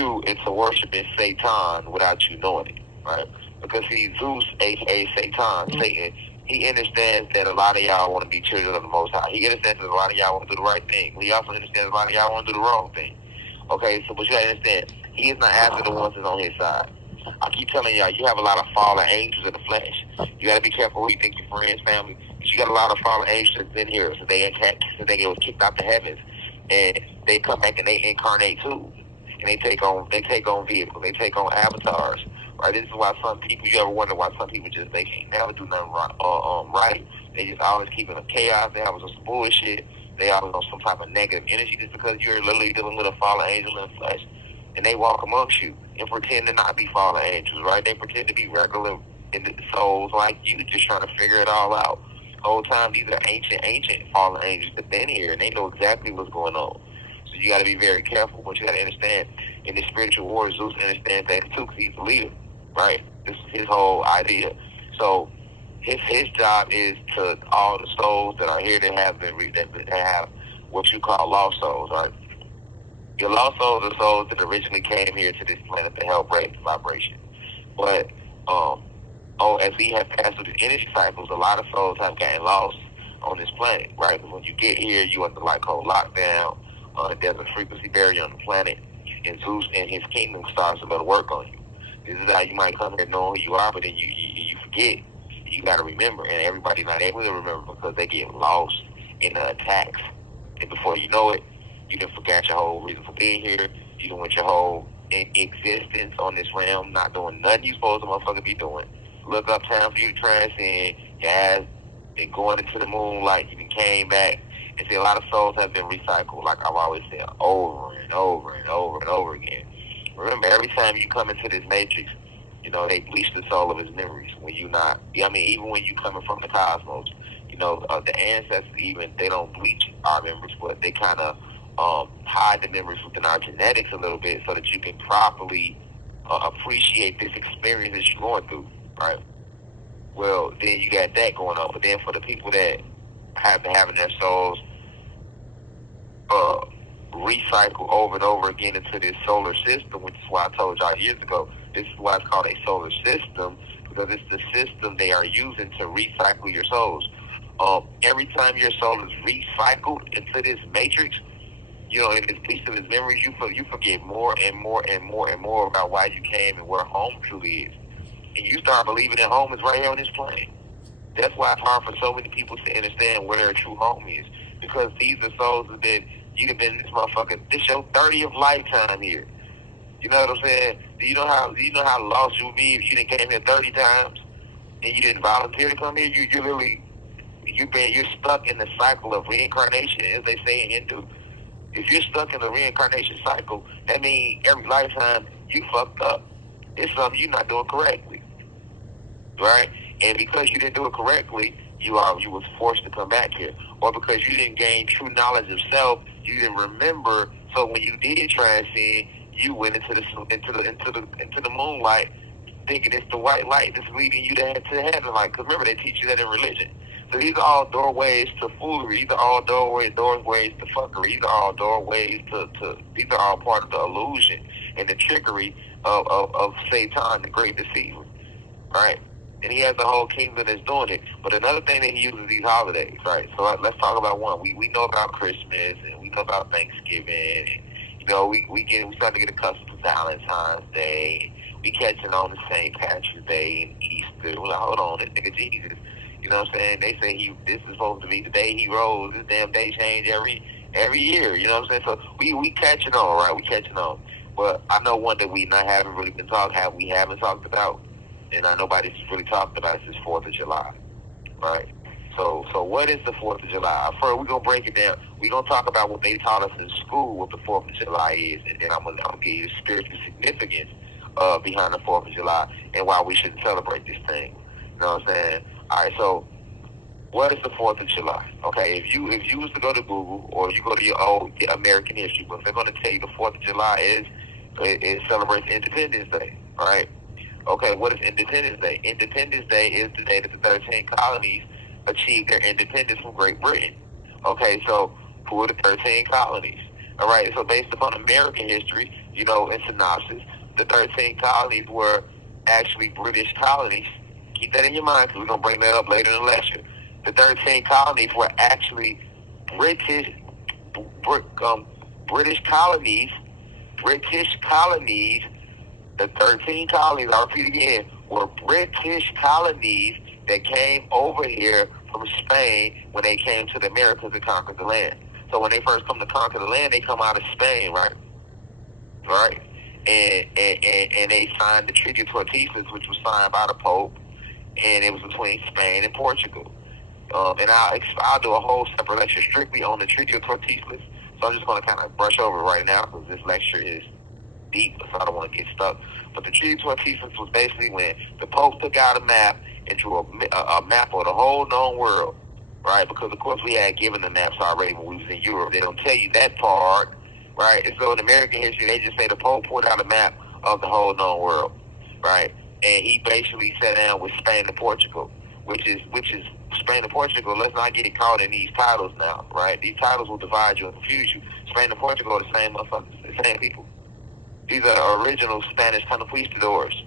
you into worshiping Satan without you knowing it, right? Because see, Zeus, aka Satan, Satan, he understands that a lot of y'all want to be children of the Most High. He understands that a lot of y'all want to do the right thing. He also understands a lot of y'all want to do the wrong thing. Okay, so but you gotta understand, he is not after the ones that's on his side. I keep telling y'all, you have a lot of fallen angels in the flesh. You gotta be careful who you think your friends, family, because you got a lot of fallen angels in here. So they get kicked out the heavens, and they come back and they incarnate too, and they take on vehicles, they take on avatars. Right? This is why some people, you ever wonder why some people just, they can't never do nothing right. They just always keeping a chaos. They always on some bullshit. They always on some type of negative energy just because you're literally dealing with a fallen angel in the flesh. And they walk amongst you and pretend to not be fallen angels, right? They pretend to be regular souls like you, just trying to figure it all out. The whole time, these are ancient fallen angels that been here, and they know exactly what's going on. So you got to be very careful, but you got to understand, in the spiritual war, Zeus understands that too, because he's the leader. Right? This is his whole idea. So his job is to all the souls that are here that have what you call lost souls, right? Your lost souls are souls that originally came here to this planet to help raise the vibration. But as we have passed through the energy cycles, a lot of souls have gotten lost on this planet, right? When you get here, you under like whole lockdown. There's a frequency barrier on the planet, and Zeus and his kingdom starts to go to work on you. This is how you might come here knowing who you are, but then you forget. You got to remember, and everybody's not able to remember because they get lost in the attacks. And before you know it, you done forgot your whole reason for being here. You done went your whole existence on this realm, not doing nothing you supposed to motherfucker be doing. Look up, time for you to transcend. Your ass been going into the moonlight. You done came back. And see, a lot of souls have been recycled, like I've always said, over and over and over and over again. Remember, every time you come into this matrix, you know, they bleach the soul of his memories. When you not, I mean, even when you coming from the cosmos, you know, the ancestors even, they don't bleach our memories, but they kind of hide the memories within our genetics a little bit so that you can properly appreciate this experience that you're going through, right? Well, then you got that going on. But then for the people that have been having their souls recycle over and over again into this solar system, which is why I told y'all years ago, this is why it's called a solar system, because it's the system they are using to recycle your souls. Every time your soul is recycled into this matrix, you know, in this piece of his memories, you forget more and more and more and more about why you came and where home truly is. And you start believing that home is right here on this planet. That's why it's hard for so many people to understand where their true home is. Because these are souls that you've been in this motherfucker, this your 30th lifetime here. You know what I'm saying? Do you know how lost you would be if you didn't came here 30 times and you didn't volunteer to come here? You're stuck in the cycle of reincarnation, as they say in Hindu. If you're stuck in the reincarnation cycle, that means every lifetime you fucked up. It's something you're not doing correctly, right? And because you didn't do it correctly, you was forced to come back here, or because you didn't gain true knowledge of self, you didn't remember. So when you did transcend, you went into the moonlight, thinking it's the white light that's leading you to heaven. Like, cause remember they teach you that in religion. So these are all doorways to foolery. These are all doorways to fuckery. These are all doorways to. These are all part of the illusion and the trickery of Satan, the great deceiver, right? And he has the whole kingdom that's doing it. But another thing that he uses these holidays, right? So let's talk about one. We know about Christmas and we know about Thanksgiving. And, you know, we start to get accustomed to Valentine's Day. We catching on to St. Patrick's Day and Easter. We're like, hold on, this nigga Jesus. You know what I'm saying? They say this is supposed to be the day he rose. This damn day change every year. You know what I'm saying? So we catching on, right? We catching on. But I know one that we haven't really been we haven't talked about, and nobody's really talked about is 4th of July, right? So what is the 4th of July? First, we're gonna break it down. We're gonna talk about what they taught us in school, what the 4th of July is, and then I'm gonna give you the spiritual significance behind the 4th of July and why we should celebrate this thing. You know what I'm saying? All right, so what is the 4th of July? Okay, if you was to go to Google or you go to your old American history books, they're going to tell you the 4th of July celebrates Independence Day, all right? Okay, what is Independence Day? Independence Day is the day that the 13 colonies achieved their independence from Great Britain. Okay, so who are the 13 colonies? All right, so based upon American history, you know, in synopsis, the 13 colonies were actually British colonies. Keep that in your mind because we're going to bring that up later in the lecture. The 13 colonies were actually British, British colonies, British colonies. The 13 colonies, I'll repeat again, were British colonies that came over here from Spain when they came to the Americas to conquer the land. So when they first come to conquer the land, they come out of Spain, right? Right? And they signed the Treaty of Tordesillas, which was signed by the Pope, and it was between Spain and Portugal. And I'll do a whole separate lecture strictly on the Treaty of Tordesillas. So I'm just going to kind of brush over it right now because this lecture is deep, so I don't want to get stuck. But the Treaty of Tordesillas was basically when the Pope took out a map and drew a map of the whole known world, right? Because, of course, we had given the maps already when we was in Europe. They don't tell you that part, right? And so in American history, they just say the Pope pulled out a map of the whole known world, right? And he basically sat down with Spain and Portugal, which is Spain and Portugal. Let's not get caught in these titles now, right? These titles will divide you and confuse you. Spain and Portugal are the same motherfuckers, the same people. These are original Spanish conquistadors.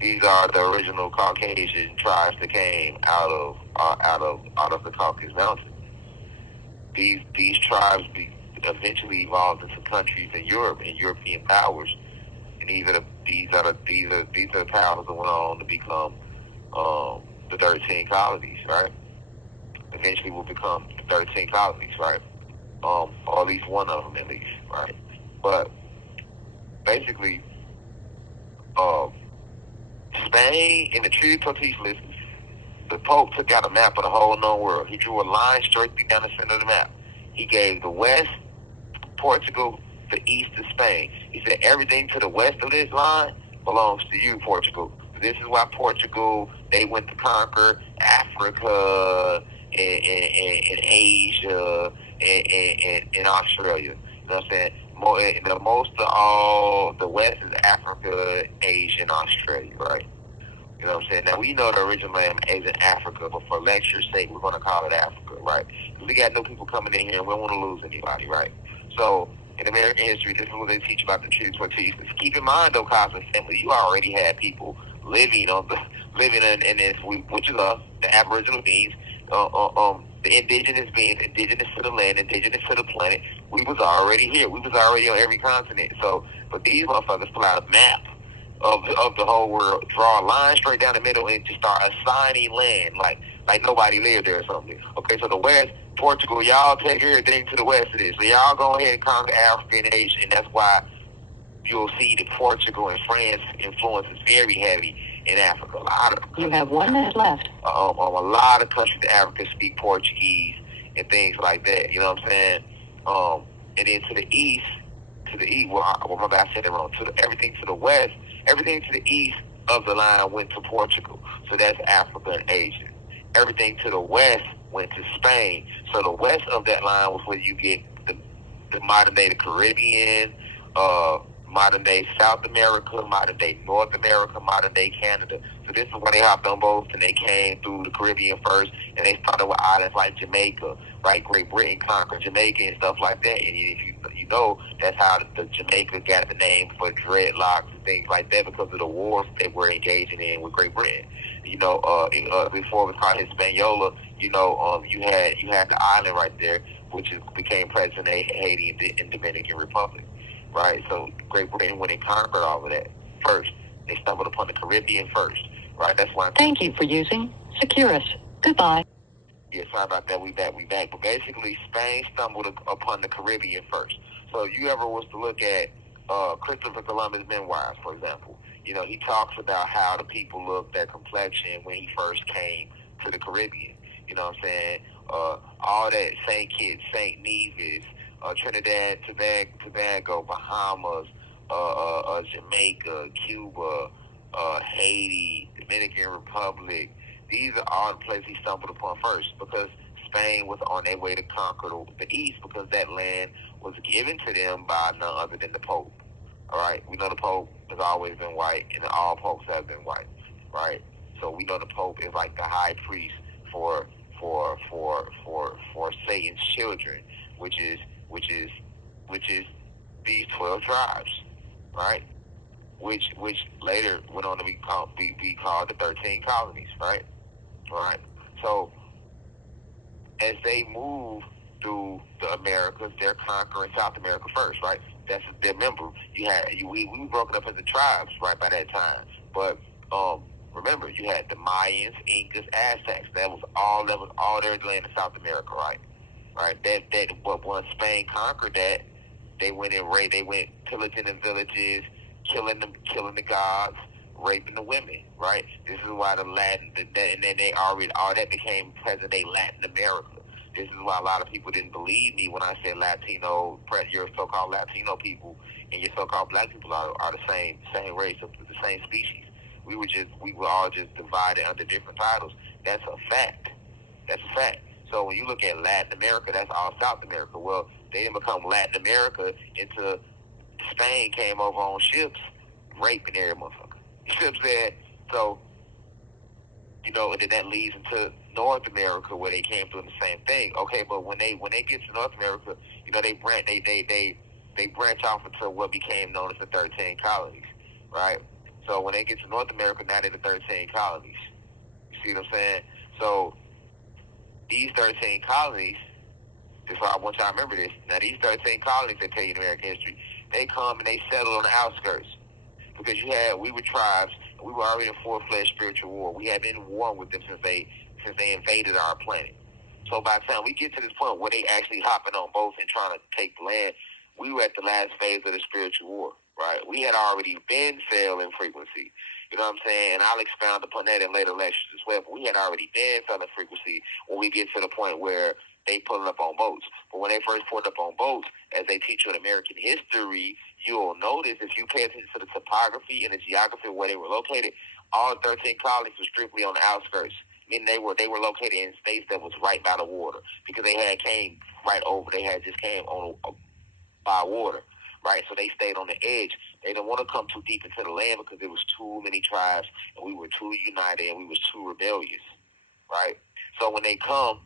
These are the original Caucasian tribes that came out of the Caucasus Mountains. These tribes eventually evolved into countries in Europe and European powers, and these are the powers that went on to become the 13 colonies, right? Eventually will become the 13 colonies, right? Or at least one of them, at least, right? But basically, Spain in the Treaty of Tordesillas, the Pope took out a map of the whole known world. He drew a line straight down the center of the map. He gave the West Portugal, the East to Spain. He said everything to the west of this line belongs to you, Portugal. This is why Portugal, they went to conquer Africa and Asia and Australia. You know what I'm saying? Most of all, the West is Africa, Asia, and Australia, right? You know what I'm saying? Now, we know the original land is in Africa, but for lecture's sake, we're going to call it Africa, right? Because we got new people coming in here, and we don't want to lose anybody, right? So, in American history, this is what they teach about the Treaty of Tordesillas. Keep in mind, though, Cosmic Family, you already had people living in this, which is us, the Aboriginal beings, the indigenous beings, indigenous to the land, indigenous to the planet. We was already here. We was already on every continent. So, but these motherfuckers pull out a map of the whole world, draw a line straight down the middle, and just start assigning land like nobody lived there or something. Okay, so the West, Portugal, y'all take everything to the west of this. So y'all go ahead and conquer Africa and Asia, and that's why you'll see that Portugal and France influence is very heavy in Africa. You have 1 minute left. A lot of countries in Africa speak Portuguese and things like that. You know what I'm saying? And then to the east, well, my bad, I said it wrong. Everything to the west, everything to the east of the line went to Portugal. So that's Africa and Asia. Everything to the west went to Spain. So the west of that line was where you get the modern day the Caribbean, modern day South America, modern day North America, modern day Canada. So this is why they hopped on boats and they came through the Caribbean first, and they started with islands like Jamaica, right? Great Britain conquered Jamaica and stuff like that. And if you know, that's how the Jamaica got the name for dreadlocks and things like that because of the wars they were engaging in with Great Britain. You know, before it was called Hispaniola, you know, you had the island right there, which became present day Haiti and Dominican Republic. Right, so Great Britain went and conquered all of that first. They stumbled upon the Caribbean first, right? That's why. Thank you for using Securus. Goodbye. Yeah, sorry about that. We back. But basically, Spain stumbled upon the Caribbean first. So if you ever was to look at Christopher Columbus' memoirs, for example, you know, he talks about how the people looked, their complexion when he first came to the Caribbean. You know what I'm saying? All that St. Kitts, St. Nevis, Trinidad, Tobago, Bahamas, Jamaica, Cuba, Haiti, Dominican Republic. These are all the places he stumbled upon first because Spain was on their way to conquer the East because that land was given to them by none other than the Pope. All right, we know the Pope has always been white, and all popes have been white, right? So we know the Pope is like the high priest for Satan's children, which is which is these 12 tribes, right? Which later went on to be called the 13 colonies, right? All right. So as they move through the Americas, they're conquering South America first, right? Remember, we were broken up into tribes right by that time. But remember, you had the Mayans, Incas, Aztecs. That was all their land in South America, right? Right. But once Spain conquered that, they went pillaging the villages, killing the gods, raping the women, right? This is why and then they already all that became present day Latin America. This is why a lot of people didn't believe me when I said Latino, your so-called Latino people and your so-called black people are the same race, of the same species. We were all just divided under different titles. That's a fact. That's a fact. So when you look at Latin America, that's all South America. Well, they didn't become Latin America until Spain came over on ships, raping every motherfucker. You see what I'm saying? So, and then that leads into North America where they came doing the same thing. Okay, but when they get to North America, they branch off into what became known as the 13 colonies, right? So when they get to North America, now they're the 13 colonies. You see what I'm saying? So these 13 colonies, that's why I want y'all to remember this. Now, these 13 colonies that tell you in American history, they come and they settle on the outskirts. Because we were tribes, we were already in full-fledged spiritual war. We had been in war with them since they invaded our planet. So by the time we get to this point where they actually hopping on boats and trying to take the land, we were at the last phase of the spiritual war, right? We had already been failing frequency. You know what I'm saying? And I'll expound upon that in later lectures as well. But we had already been failing frequency when we get to the point where they pulling up on boats. But when they first pulled up on boats, as they teach you in American history, you'll notice if you pay attention to the topography and the geography of where they were located, all 13 colonies were strictly on the outskirts. Meaning they were located in states that was right by the water because they had came right over. They had just came on by water, right? So they stayed on the edge. They didn't want to come too deep into the land because there was too many tribes and we were too united and we was too rebellious, right? So when they come,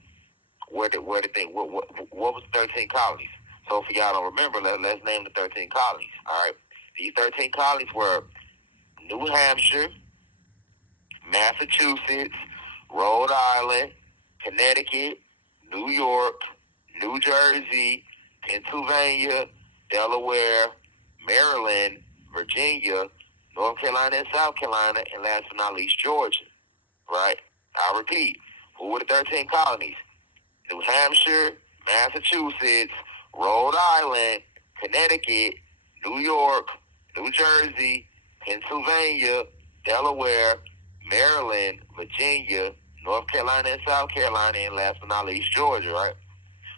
what was the 13 colonies? So if y'all don't remember, let's name the 13 colonies, all right? These 13 colonies were New Hampshire, Massachusetts, Rhode Island, Connecticut, New York, New Jersey, Pennsylvania, Delaware, Maryland, Virginia, North Carolina and South Carolina, and last but not least, Georgia, right? I'll repeat. Who were the 13 colonies? New Hampshire, Massachusetts, Rhode Island, Connecticut, New York, New Jersey, Pennsylvania, Delaware, Maryland, Virginia, North Carolina and South Carolina, and last but not least, Georgia, right?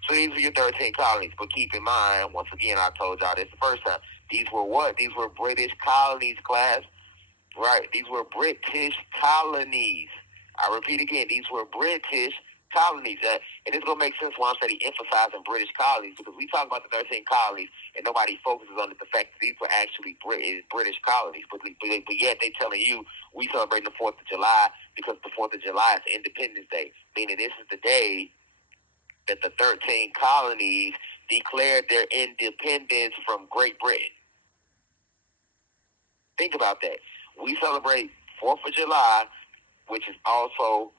So these are your 13 colonies. But keep in mind, once again, I told y'all this the first time, these were what? These were British colonies, class, right? These were British colonies. I repeat again, these were British colonies. And it's going to make sense when I'm saying emphasizing British colonies, because we talk about the 13 colonies and nobody focuses on the fact that these were actually British colonies. But yet they telling you we celebrate the 4th of July because the 4th of July is Independence Day, meaning this is the day that the 13 colonies declared their independence from Great Britain. Think about that. We celebrate 4th of July, which is also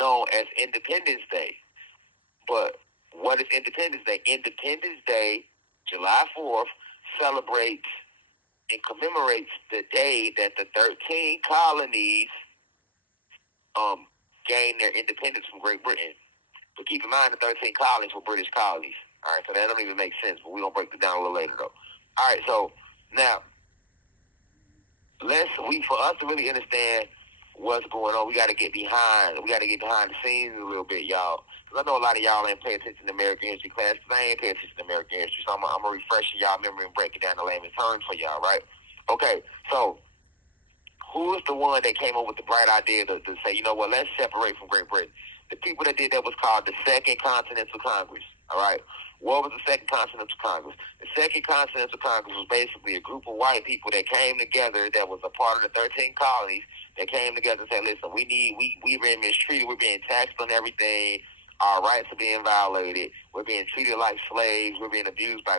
known as Independence Day. But what is Independence Day? Independence Day, July 4th, celebrates and commemorates the day that the 13 colonies gained their independence from Great Britain. But keep in mind, the 13 colonies were British colonies. All right, so that don't even make sense, but we're going to break it down a little later, though. All right, so now, for us to really understand what's going on, we got to get behind the scenes a little bit, y'all. Because I know a lot of y'all ain't paying attention to American history class, because I ain't paying attention to American history, so I'm going to refresh y'all memory and break it down to layman's terms for y'all, right? Okay, so who is the one that came up with the bright idea to say, you know what, let's separate from Great Britain? The people that did that was called the Second Continental Congress, all right? What was the Second Continental Congress? The Second Continental Congress was basically a group of white people that came together that was a part of the 13 colonies that came together and said, listen, we're being mistreated, we're being taxed on everything. Our rights are being violated. We're being treated like slaves. We're being abused by